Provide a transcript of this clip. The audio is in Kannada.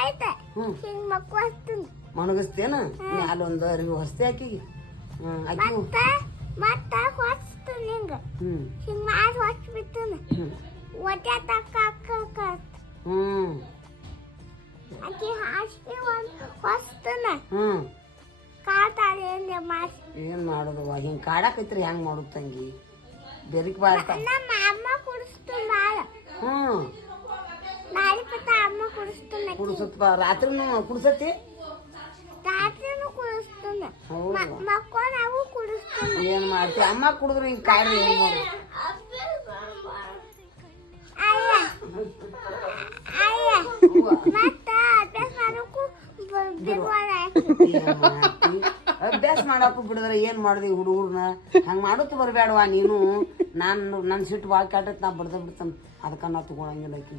ಐತೆ ಹಿಂಗ್ ಮಕ್ಕು ಹಚ್ತೀನಿ ಮಣಗಿಸ್ತೇನ ಮ್ಯಾಲೊಂದು ಅರಿವಿ ಹೊಸ್ತಿ ಆಕಿಗೆ ಆಕಿ ಮತ್ತ ಹೊಚ್ತೀನಿ ಹಿಂಗ ಹಿಂಗ್ ಮಾಡಿ ಹೊಚ್ಬಿಡ್ತೀನಿ ಒಟ್ಟೆ ತಕ್ಕ ಆಕಿ ಹಾಸಿ ಒಂದು ಹೊಚ್ತೀನಿ ಕಾಡ್ತಾಳೆ ಏನ್ ಮಾಡೋದವ್ವ ಹಿಂಗ್ ಕಾಡಾಕೈತ್ರಿ ಹೆಂಗ್ ಮಾಡುದ್ ತಂಗಿ ಬೆರಿಕ್ ಬಾರ್ತ ನಮ್ಮ ಅಮ್ಮ ಕುಡಿಸ್ತೀನಿ ಬಾಳ ನಾಳೆ ಪತ್ತ ಅಮ್ಮ ಕುಡಿಸ್ತೀನಿ ಕುಡಿಸತ್ ರಾತ್ರಿನೂ ಕುಡಿಸತಿ ರಾತ್ರಿನೂ ಕುಡಿಸ್ತೀನಿ ಮಕ್ಕಳು ನಾವು ಕುಡಿಸ್ತೀನಿ ಏನ್ ಮಾಡ್ತಿ ಅಮ್ಮ ಕುಡಿದ್ರು ಹಿಂಗ್ ಕಾಡ್ರಿ ಏನ್ ಮಾಡೋದು ಮತ್ತ ಅಭ್ಯಾಸ ಮಾಡೋಕ್ಕೂ ಅಭ್ಯಾಸ ಮಾಡಕ್ಕೂ ಬಿಡಿದ್ರೆ ಏನ್ ಮಾಡ್ದಿ ಹುಡುಗರ್ನ ಹಂಗ ಮಾಡೋದು ಬರ್ಬೇಡವಾ ನೀನು ನಾನು ನನ್ನ ಸಿಟ್ಟು ಭಾಳ ಕೆಟ್ಟತ್ ನಾ ಬಡ್ದ ಬಿಡ್ತಾನ ಅದಕ್ಕ ನಾ ತಗೊಳಂಗಿಲ್ಲ ಆಕಿ